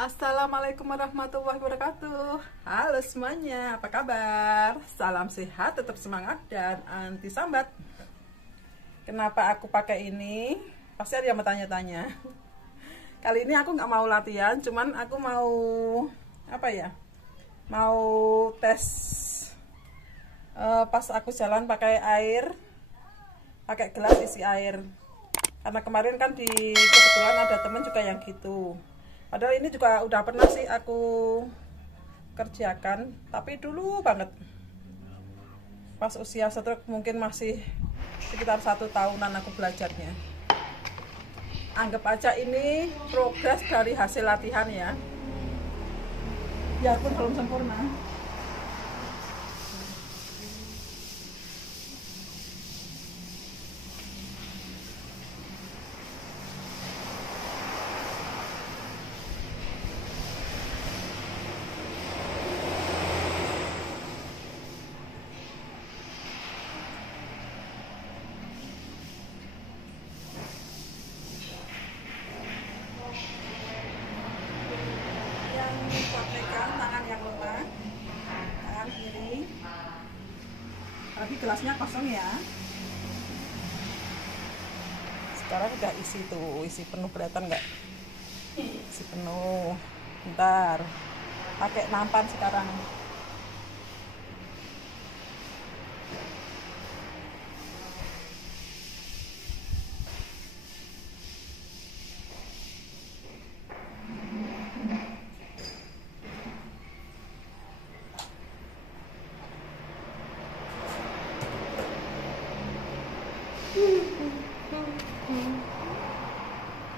Assalamualaikum warahmatullahi wabarakatuh. Halo semuanya, apa kabar? Salam sehat, tetap semangat dan anti sambat. Kenapa aku pakai ini? Pasti ada yang bertanya-tanya. Kali ini aku nggak mau latihan, cuman aku mau mau tes pas aku jalan pakai air, pakai gelas isi air. Karena kemarin kan kebetulan ada temen juga yang gitu. Padahal ini juga udah pernah sih aku kerjakan, tapi dulu banget pas usia stroke, mungkin masih sekitar 1 tahunan aku belajarnya. Anggap aja ini progres dari hasil latihan ya, biarpun belum sempurna. Buat pegang tangan yang lemah, tangan kiri, tapi gelasnya kosong ya. Sekarang udah isi tuh, isi penuh, kelihatan nggak? Isi penuh. Bentar, pakai nampan sekarang.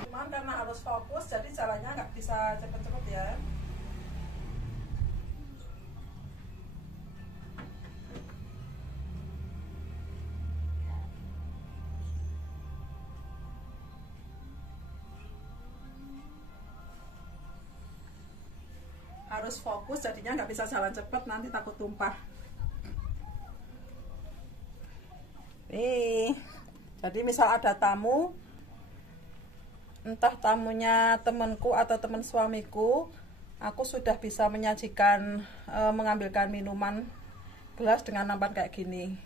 Cuman karena harus fokus, jadi caranya nggak bisa cepet-cepet ya. Harus fokus, jadinya nggak bisa jalan cepet, nanti takut tumpah. Nih, jadi misal ada tamu, entah tamunya temanku atau teman suamiku, aku sudah bisa menyajikan, mengambilkan minuman gelas dengan nampan kayak gini.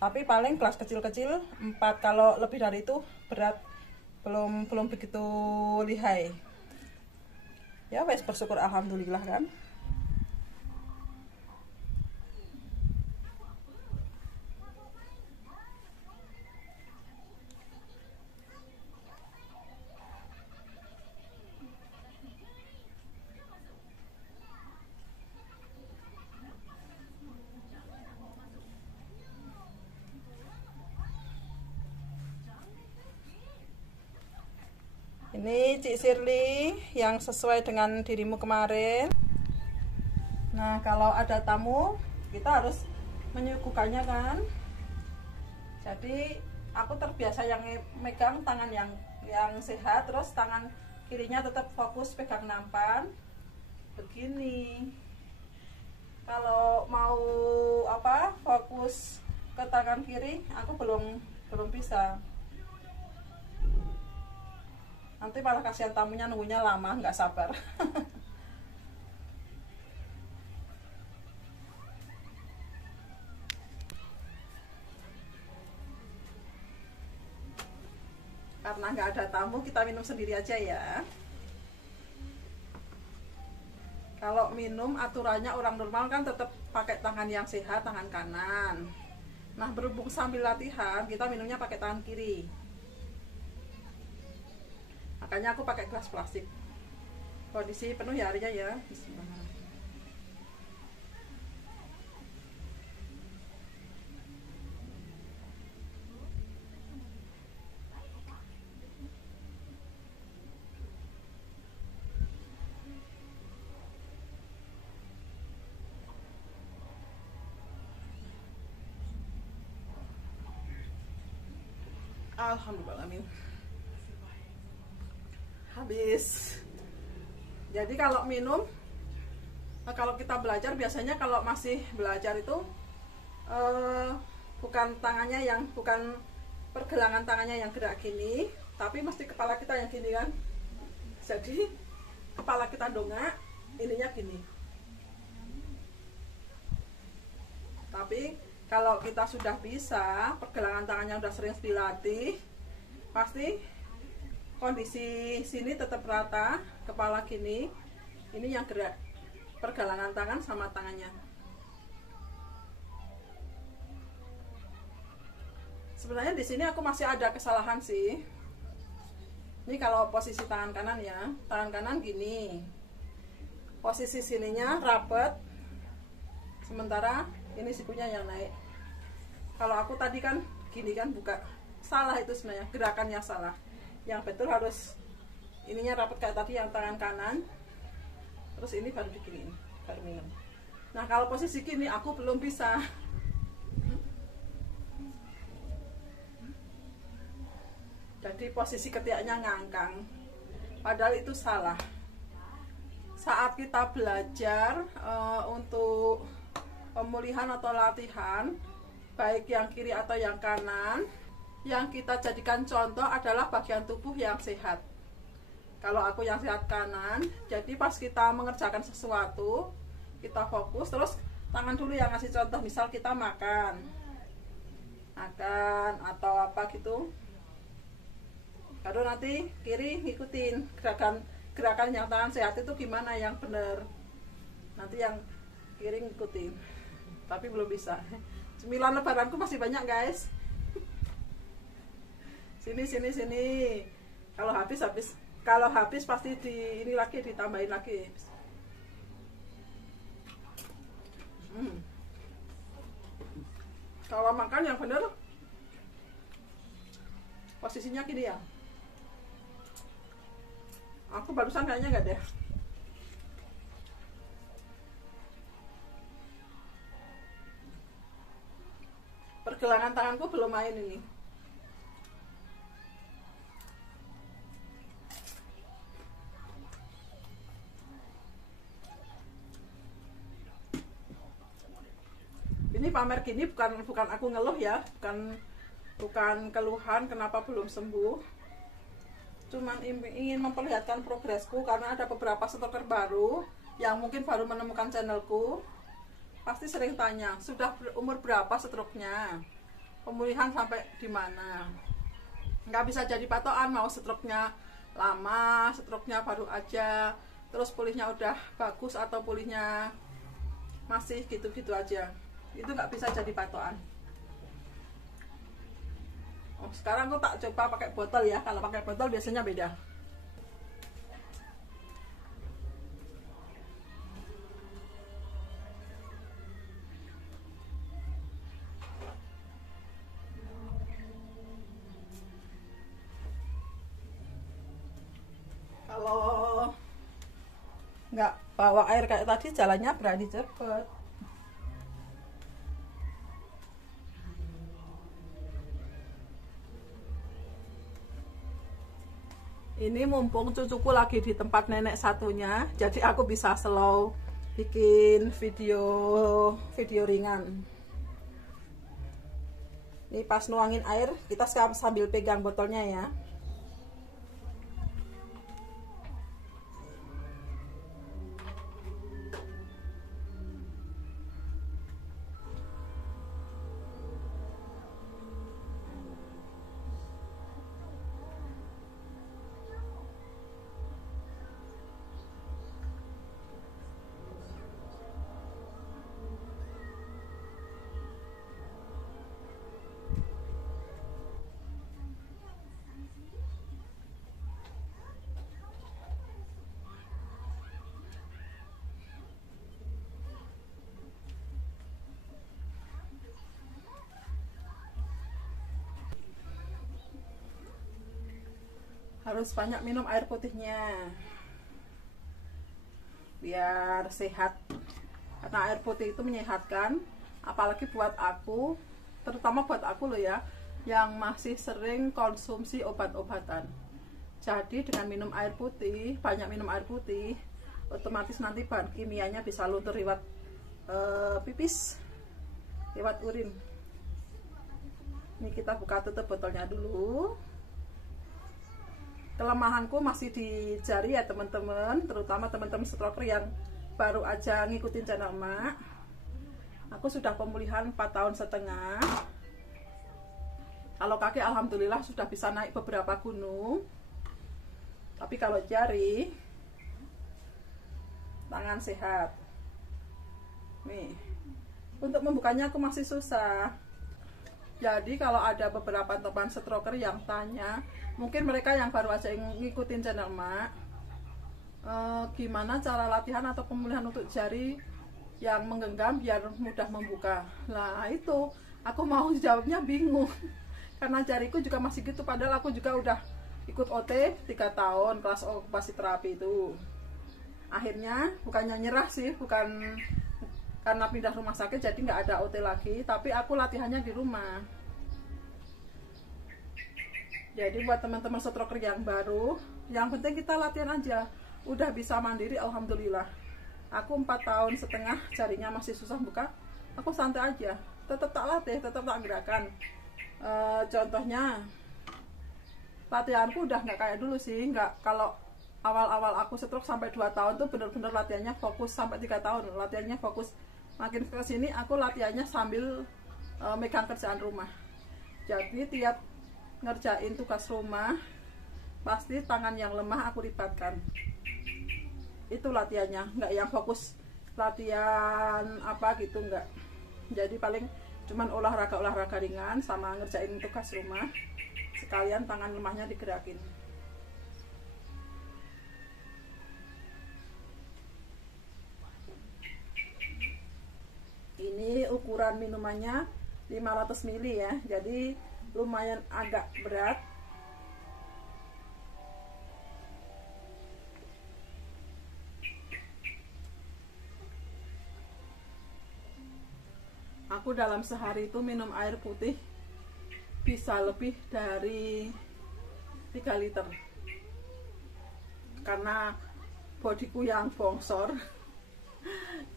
Tapi paling gelas kecil-kecil 4, kalau lebih dari itu berat, belum begitu lihai. Ya wes, bersyukur alhamdulillah kan. Ini Cik Shirley yang sesuai dengan dirimu kemarin. Nah, kalau ada tamu, kita harus menyuguhkannya kan. Jadi aku terbiasa yang megang tangan yang sehat, terus tangan kirinya tetap fokus pegang nampan. Begini. Kalau mau fokus ke tangan kiri, aku belum bisa. Nanti malah kasihan tamunya, nunggunya lama, nggak sabar. Karena nggak ada tamu, kita minum sendiri aja ya. Kalau minum aturannya orang normal kan tetap pakai tangan yang sehat, tangan kanan. Nah, berhubung sambil latihan, kita minumnya pakai tangan kiri. Makanya aku pakai gelas plastik. Kondisi penuh ya harinya ya. Bismillahirrahmanirrahim. Alhamdulillah, amin. Habis. Jadi kalau minum, kalau kita belajar, biasanya kalau masih belajar itu bukan pergelangan tangannya yang gerak gini, tapi mesti kepala kita yang gini kan. Jadi kepala kita dongak, ininya gini. Tapi kalau kita sudah bisa, pergelangan tangannya udah sering dilatih, pasti kondisi sini tetap rata, kepala gini. Ini yang gerak pergelangan tangan sama tangannya. Sebenarnya di sini aku masih ada kesalahan sih. Ini kalau posisi tangan kanan ya, tangan kanan gini. Posisi sininya rapet. Sementara ini sikunya yang naik. Kalau aku tadi kan gini kan buka. Salah itu sebenarnya, gerakannya salah. Yang betul harus ininya rapet kayak tadi yang tangan kanan. Terus ini baru diginiin, baru minum. Nah kalau posisi gini aku belum bisa. Jadi posisi ketiaknya ngangkang, padahal itu salah. Saat kita belajar untuk pemulihan atau latihan, baik yang kiri atau yang kanan, yang kita jadikan contoh adalah bagian tubuh yang sehat. Kalau aku yang sehat kanan, jadi pas kita mengerjakan sesuatu, kita fokus, terus tangan dulu yang ngasih contoh. Misal kita makan atau apa gitu, baru nanti kiri ngikutin gerakan yang tangan sehat itu gimana yang benar, nanti yang kiri ngikutin. Tapi belum bisa. Cemilan lebaranku masih banyak guys. Sini. Kalau habis pasti ini lagi ditambahin lagi. Kalau makan yang benar posisinya gini ya. Aku barusan kayaknya nggak deh. Pergelangan tanganku belum main ini. Ini pamer gini bukan aku ngeluh ya, bukan keluhan kenapa belum sembuh. Cuman ingin memperlihatkan progresku karena ada beberapa stalker baru yang mungkin baru menemukan channelku. Pasti sering tanya, sudah umur berapa stroke-nya? Pemulihan sampai di mana? Nggak bisa jadi patokan mau stroke-nya lama, stroke-nya baru aja, terus pulihnya udah bagus atau pulihnya masih gitu-gitu aja. Itu nggak bisa jadi patokan. Oh, sekarang aku tak coba pakai botol ya. Kalau pakai botol biasanya beda. Kalau nggak bawa air kayak tadi, jalannya berani cepet. Ini mumpung cucuku lagi di tempat nenek satunya, jadi aku bisa slow bikin video ringan. Ini pas nuangin air, kita sambil pegang botolnya ya. Harus banyak minum air putihnya biar sehat, karena air putih itu menyehatkan, apalagi buat aku, terutama buat aku loh ya, yang masih sering konsumsi obat-obatan. Jadi dengan minum air putih, banyak minum air putih, otomatis nanti bahan kimianya bisa luntur lewat pipis, lewat urin. Ini kita buka tutup botolnya dulu. kelemahanku masih di jari ya teman-teman, terutama teman-teman stroker yang baru aja ngikutin channel Mak. Aku sudah pemulihan 4,5 tahun. Kalau kaki alhamdulillah sudah bisa naik beberapa gunung. Tapi kalau jari, tangan sehat. Nih, untuk membukanya aku masih susah. Jadi kalau ada beberapa teman stroker yang tanya, mungkin mereka yang baru aja ngikutin channel Mak, gimana cara latihan atau pemulihan untuk jari yang menggenggam biar mudah membuka. Nah itu, aku mau jawabnya bingung. Karena jariku juga masih gitu, padahal aku juga udah ikut OT 3 tahun, kelas okupasi terapi itu. Akhirnya, bukannya nyerah sih, bukan karena pindah rumah sakit jadi nggak ada OT lagi, tapi aku latihannya di rumah. Jadi buat teman-teman stroker yang baru, yang penting kita latihan aja, udah bisa mandiri alhamdulillah. Aku 4,5 tahun jarinya masih susah buka, aku santai aja, tetap tak latih, tetap tak gerakan. Contohnya latihanku udah nggak kayak dulu sih, nggak kalau awal-awal aku stroke sampai 2 tahun tuh bener-bener latihannya fokus, sampai 3 tahun latihannya fokus. Makin ke sini aku latihannya sambil megang kerjaan rumah. Jadi tiap ngerjain tugas rumah pasti tangan yang lemah aku libatkan. Itu latihannya, nggak yang fokus latihan apa gitu, nggak. Jadi paling cuman olahraga ringan sama ngerjain tugas rumah, sekalian tangan lemahnya digerakin. Ini ukuran minumannya 500 ml ya, jadi lumayan agak berat. Aku dalam sehari itu minum air putih bisa lebih dari 3 liter. Karena bodiku yang bongsor.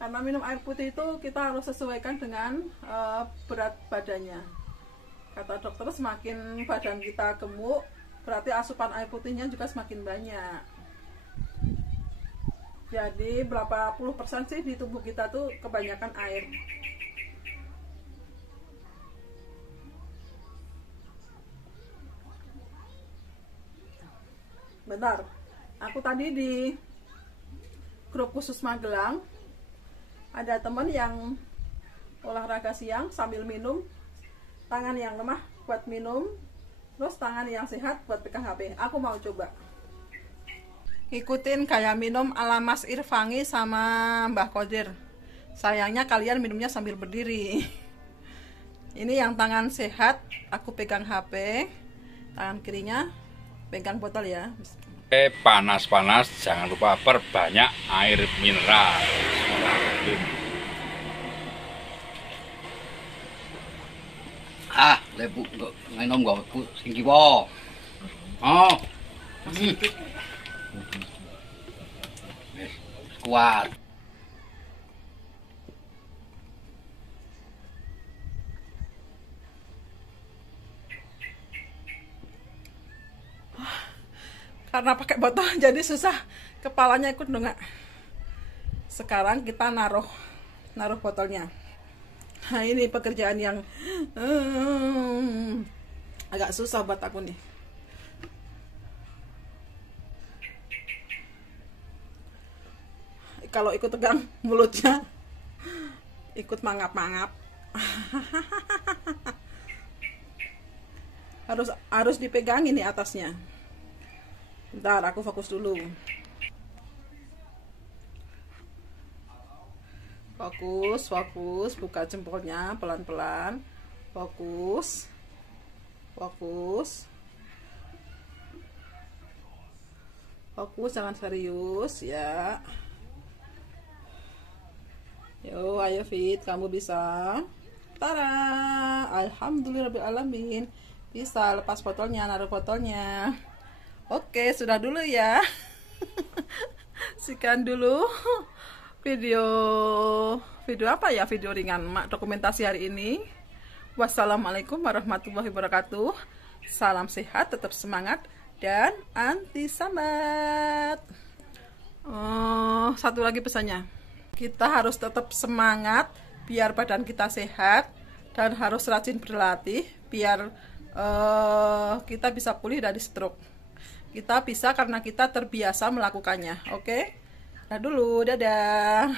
Karena minum air putih itu kita harus sesuaikan dengan berat badannya. Kata dokter semakin badan kita gemuk, berarti asupan air putihnya juga semakin banyak. Jadi berapa puluh persen sih di tubuh kita tuh kebanyakan air. Bentar, aku tadi di grup khusus Magelang ada teman yang olahraga siang sambil minum, tangan yang lemah buat minum, terus tangan yang sehat buat pegang HP. Aku mau coba ikutin gaya minum ala Mas Irfangi sama Mbah Kodir. Sayangnya kalian minumnya sambil berdiri. Ini yang tangan sehat, aku pegang HP, tangan kirinya pegang botol ya. Panas-panas, jangan lupa perbanyak air mineral. Lebu ngainom gak aku singgi po. Oh. Kuat. Karena pakai botol jadi susah, kepalanya ikut dongak. Sekarang kita naruh botolnya. Nah ini pekerjaan yang agak susah buat aku nih. Kalau ikut tegang mulutnya ikut mangap-mangap. harus dipegangin nih atasnya. Bentar, aku fokus dulu. Fokus, buka jempolnya pelan-pelan. Fokus. Fokus, jangan serius ya. Yo, ayo Fit, kamu bisa. Tara, alhamdulillahirobbilalamin. Bisa lepas botolnya, naruh botolnya. Oke, sudah dulu ya. Sekian dulu video apa ya, video ringan Mak dokumentasi hari ini. Wassalamualaikum warahmatullahi wabarakatuh. Salam sehat, tetap semangat, dan anti sambat. Satu lagi pesannya, kita harus tetap semangat biar badan kita sehat, dan harus rajin berlatih biar kita bisa pulih dari stroke. Kita bisa karena kita terbiasa melakukannya. Oke? Nah dulu, dadah.